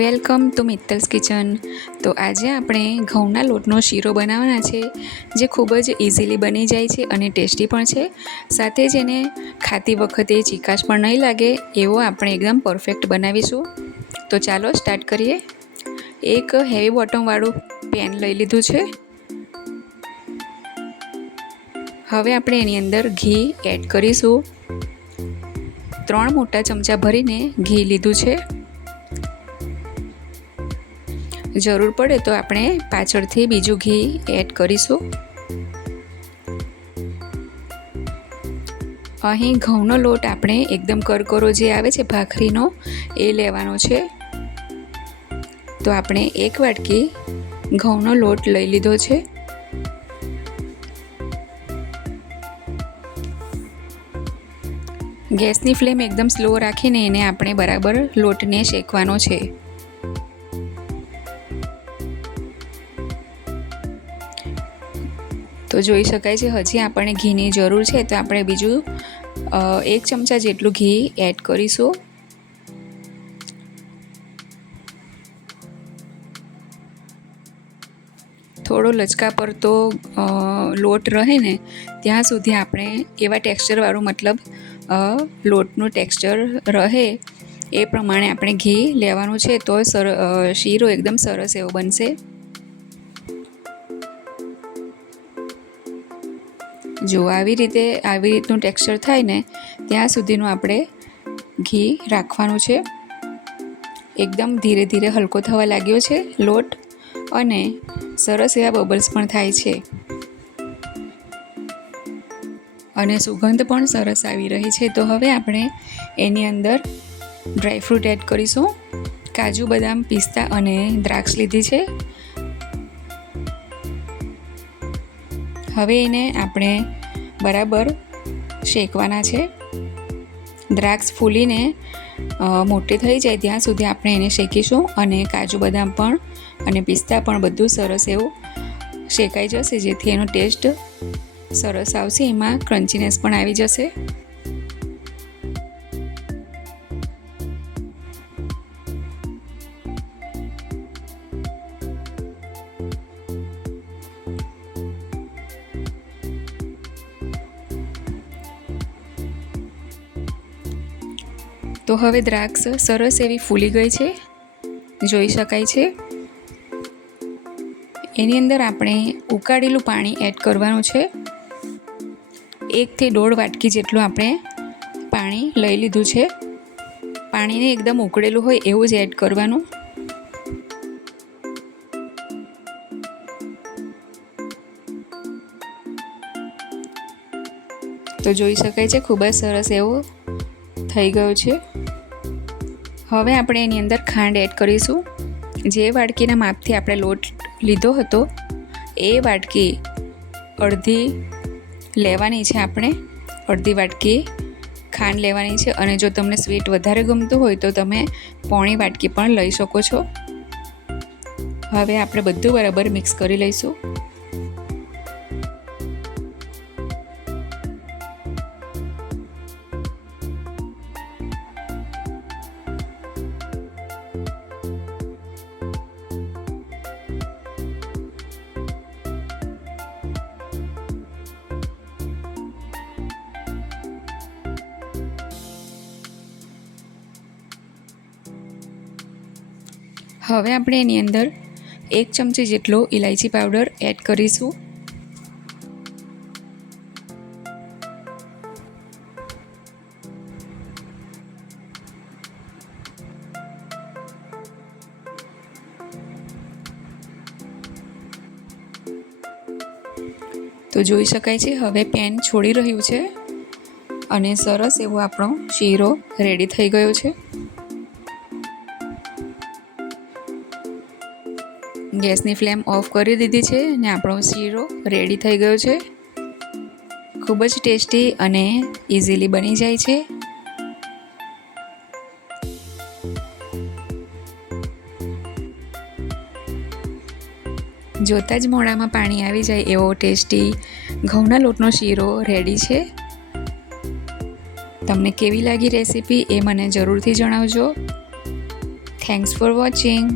Welcome to Mittals kitchen. તો આજે આપણે ઘઉંના લોટનો શીરો બનાવવાના છે, જે ખૂબ જ ઇઝીલી બની જાય છે અને ટેસ્ટી પણ છે. સાથે જ એને ખાતી વખતે ચીકાશ પણ નહીં લાગે એવો આપણે એકદમ પરફેક્ટ બનાવીશું. તો ચાલો સ્ટાર્ટ કરીએ. એક હેવી બોટમવાળું પેન લઈ લીધું છે. હવે આપણે એની અંદર ઘી એડ કરીશું. 3 મોટા ચમચા ભરીને ઘી લીધું છે. જરૂર પડે તો આપણે પાછળથી બીજું ઘી એડ કરીશું. અહીં ઘઉંનો લોટ આપણે એકદમ કરકરો જે આવે છે ભાખરીનો એ લેવાનો છે. તો આપણે 1 વાટકી ઘઉંનો લોટ લઈ લીધો છે. ગેસની ફ્લેમ એકદમ સ્લો રાખીને એને આપણે બરાબર લોટને શેકવાનો છે. તો જોઈ શકાય છે હજી આપણને ઘીની જરૂર છે, તો આપણે બીજું 1 ચમચા જેટલું ઘી એડ કરીશું. થોડો લચકા પડતો લોટ રહે ને ત્યાં સુધી આપણે એવા ટેક્સચરવાળું મતલબ લોટનું ટેક્સચર રહે એ પ્રમાણે આપણે ઘી લેવાનું છે. તો શીરો એકદમ સરસ એવો બનશે. જો આવી રીતનું ટેક્સચર થાય ને ત્યાં સુધીનું આપણે ઘી રાખવાનું છે. એકદમ ધીરે ધીરે હલકો થવા લાગ્યો છે લોટ અને સરસ એવા બબલ્સ પણ થાય છે અને સુગંધ પણ સરસ આવી રહી છે. તો હવે આપણે એની અંદર ડ્રાયફ્રૂટ એડ કરીશું. કાજુ, બદામ, પિસ્તા અને દ્રાક્ષ લીધી છે. હવે એને આપણે બરાબર શેકવાના છે. દ્રાક્ષ ફૂલીને મોટી થઈ જાય ત્યાં સુધી આપણે એને શેકીશું અને કાજુ, બદામ પણ અને પિસ્તા પણ બધું સરસ એવું શેકાઈ જશે, જેથી એનો ટેસ્ટ સરસ આવશે. એમાં ક્રન્ચીનેસ પણ આવી જશે. તો હવે દ્રાક્ષ સરસ એવી ફૂલી ગઈ છે, જોઈ શકાય છે. એની અંદર આપણે ઉકાળેલું પાણી એડ કરવાનું છે. 1 થી 1.5 વાટકી જેટલું આપણે પાણી લઈ લીધું છે. પાણીને એકદમ ઉકળેલું હોય એવું જ એડ કરવાનું. તો જોઈ શકાય છે ખૂબ જ સરસ એવો થઈ ગયો છે. હવે આપણે એની અંદર ખાંડ એડ કરીશું. જે વાટકીના માપથી આપણે લોટ લીધો હતો એ વાટકી અડધી લેવાની છે. આપણે અડધી વાટકી ખાંડ લેવાની છે અને જો તમને સ્વીટ વધારે ગમતું હોય તો તમે પોણી વાટકી પણ લઈ શકો છો. હવે આપણે બધું બરાબર મિક્સ કરી લઈશું. હવે આપણે એની અંદર 1 ચમચી જેટલો ઇલાયચી પાવડર એડ કરીશું. તો જોઈ શકાય છે હવે પેન છોડી રહ્યું છે અને સરસ એવો આપણો શીરો રેડી થઈ ગયો છે. ગેસની ફ્લેમ ઓફ કરી દીધી છે અને આપણો શીરો રેડી થઈ ગયો છે. ખૂબ જ ટેસ્ટી અને ઇઝીલી બની જાય છે. જોતાં જ મોઢામાં પાણી આવી જાય એવો ટેસ્ટી ઘઉંના લોટનો શીરો રેડી છે. તમને કેવી લાગી રેસીપી એ મને જરૂરથી જણાવજો. Thanks for watching.